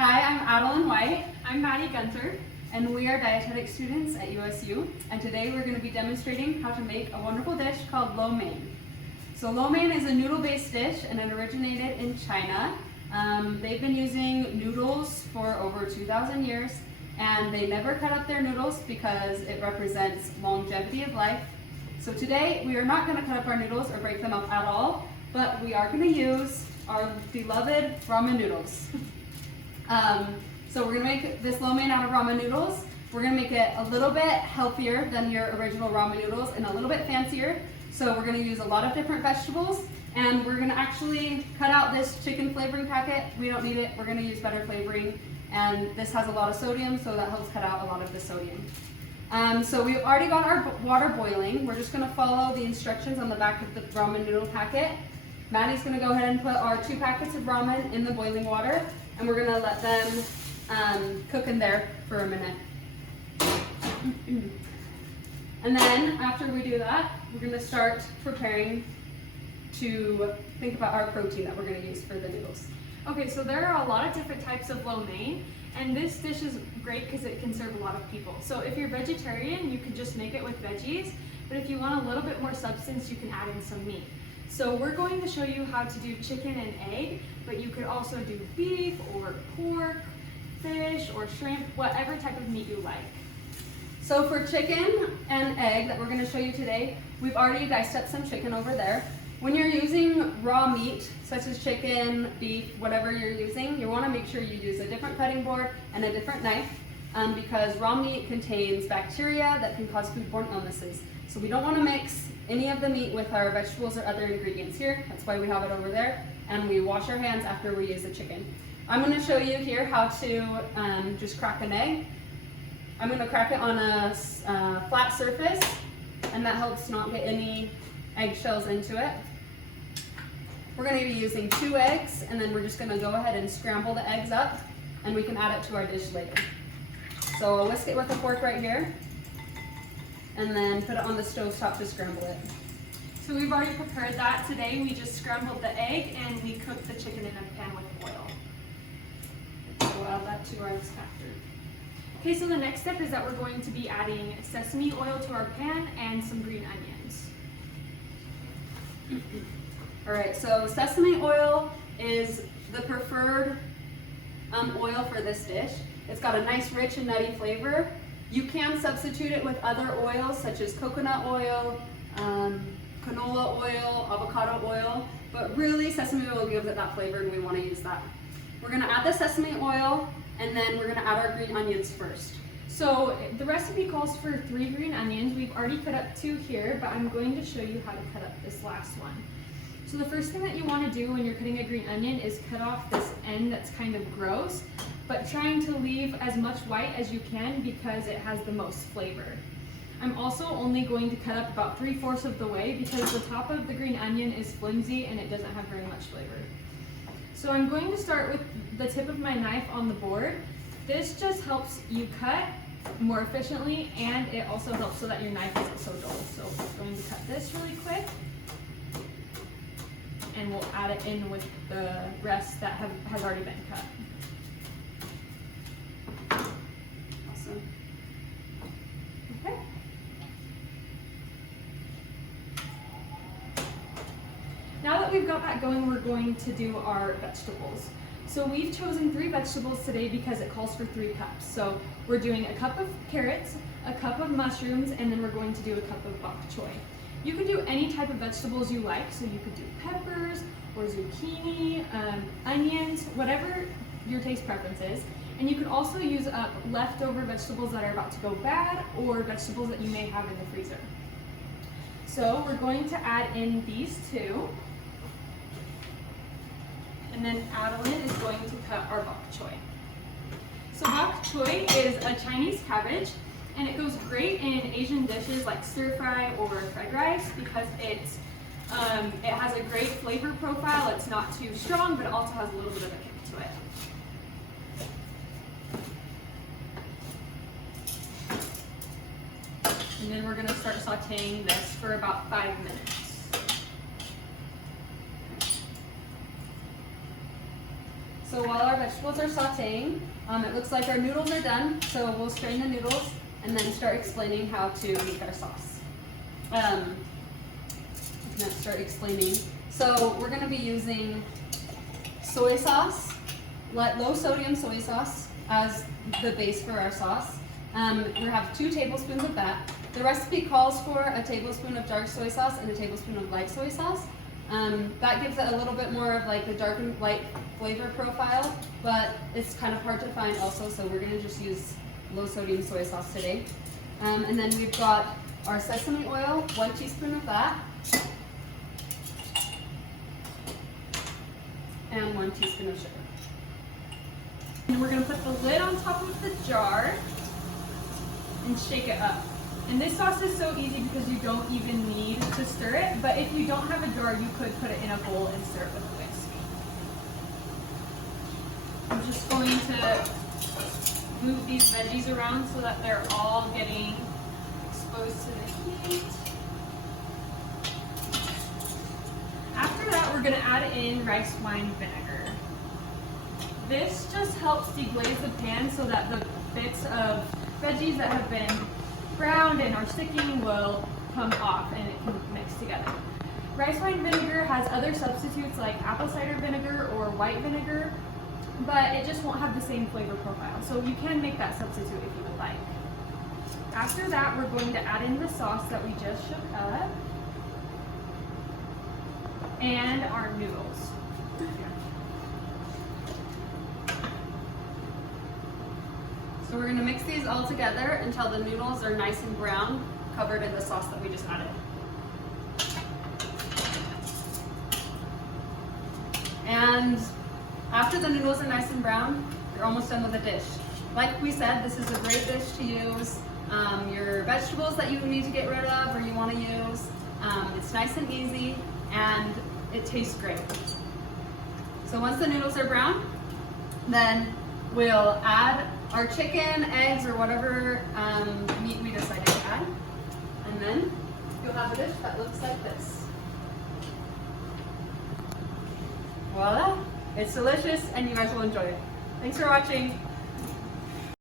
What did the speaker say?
Hi, I'm Adeline White, I'm Maddie Gunter. and we are dietetic students at USU. And today we're going to be demonstrating how to make a wonderful dish called lo mein. So lo mein is a noodle-based dish, and it originated in China. They've been using noodles for over 2,000 years, and they never cut up their noodles because it represents longevity of life. So today we are not going to cut up our noodles or break them up at all, but we are going to use our beloved ramen noodles. So we're going to make this lo mein out of ramen noodles. We're going to make it a little bit healthier than your original ramen noodles and a little bit fancier. So we're going to use a lot of different vegetables, and we're going to actually cut out this chicken flavoring packet. We don't need it. We're going to use better flavoring, and this has a lot of sodium, so that helps cut out a lot of the sodium. So we've already got our water boiling. We're just going to follow the instructions on the back of the ramen noodle packet. Maddie's going to go ahead and put our 2 packets of ramen in the boiling water, and we're going to let them cook in there for a minute. And then after we do that, we're going to start preparing to think about our protein that we're going to use for the noodles. Okay, so there are a lot of different types of lo mein, and this dish is great because it can serve a lot of people. So if you're vegetarian, you can just make it with veggies, but if you want a little bit more substance, you can add in some meat. So we're going to show you how to do chicken and egg, but you could also do beef or pork, fish or shrimp, whatever type of meat you like. So for chicken and egg that we're going to show you today, we've already diced up some chicken over there. When you're using raw meat, such as chicken, beef, whatever you're using, you want to make sure you use a different cutting board and a different knife because raw meat contains bacteria that can cause foodborne illnesses. So we don't want to mix any of the meat with our vegetables or other ingredients here. That's why we have it over there. And we wash our hands after we use the chicken. I'm going to show you here how to just crack an egg. I'm going to crack it on a flat surface, and that helps not get any eggshells into it. We're going to be using 2 eggs, and then we're just going to go ahead and scramble the eggs up, and we can add it to our dish later. So I'll whisk it with a fork right here, and then put it on the stove top to scramble it. So we've already prepared that. Today we just scrambled the egg and we cooked the chicken in a pan with oil. So we'll add that to our extractor. Okay, so the next step is that we're going to be adding sesame oil to our pan and some green onions. All right, so sesame oil is the preferred oil for this dish. It's got a nice rich and nutty flavor. You can substitute it with other oils such as coconut oil, canola oil, avocado oil, but really sesame oil gives it that flavor, and we want to use that. We're going to add the sesame oil, and then we're going to add our green onions first. So the recipe calls for 3 green onions. We've already cut up 2 here, but I'm going to show you how to cut up this last one. So the first thing that you want to do when you're cutting a green onion is cut off this end that's kind of gross, but trying to leave as much white as you can because it has the most flavor. I'm also only going to cut up about 3/4 of the way because the top of the green onion is flimsy and it doesn't have very much flavor. So I'm going to start with the tip of my knife on the board. This just helps you cut more efficiently, and it also helps so that your knife isn't so dull. So I'm going to cut this really quick, and we'll add it in with the rest that has already been cut. Awesome. Okay. Now that we've got that going, we're going to do our vegetables. So we've chosen 3 vegetables today because it calls for 3 cups. So we're doing a cup of carrots, a cup of mushrooms, and then we're going to do a cup of bok choy. You can do any type of vegetables you like, so you could do peppers or zucchini, onions, whatever your taste preference is. And you can also use up leftover vegetables that are about to go bad or vegetables that you may have in the freezer. So we're going to add in these 2. And then Adeline is going to cut our bok choy. So bok choy is a Chinese cabbage, and it goes great in Asian dishes like stir fry or fried rice because it has a great flavor profile. It's not too strong, but it also has a little bit of a kick to it. And then we're going to start sauteing this for about 5 minutes. So while our vegetables are sauteing, it looks like our noodles are done. So we'll strain the noodles and then start explaining how to make our sauce. I'm gonna start explaining. So we're gonna be using soy sauce, low sodium soy sauce as the base for our sauce. We have 2 tablespoons of that. The recipe calls for a tablespoon of dark soy sauce and a tablespoon of light soy sauce. That gives it a little bit more of like the dark and light flavor profile, but it's kind of hard to find also, so we're gonna just use low sodium soy sauce today. And then we've got our sesame oil, 1 teaspoon of that, and 1 teaspoon of sugar. And we're gonna put the lid on top of the jar and shake it up. And this sauce is so easy because you don't even need to stir it, but if you don't have a jar, you could put it in a bowl and stir it with a whisk. I'm just going to move these veggies around so that they're all getting exposed to the heat. After that, we're gonna add in rice wine vinegar. This just helps deglaze the pan so that the bits of veggies that have been browned and are sticking will come off and it can mix together. Rice wine vinegar has other substitutes like apple cider vinegar or white vinegar, but it just won't have the same flavor profile. So you can make that substitute if you would like. After that, we're going to add in the sauce that we just shook up and our noodles. So we're gonna mix these all together until the noodles are nice and brown, covered in the sauce that we just added. And after the noodles are nice and brown, you're almost done with the dish. Like we said, this is a great dish to use your vegetables that you need to get rid of or you want to use. It's nice and easy and it tastes great. So once the noodles are brown, then we'll add our chicken, eggs, or whatever meat we decided to add. And then you'll have a dish that looks like this. Voila! It's delicious and you guys will enjoy it. Thanks for watching.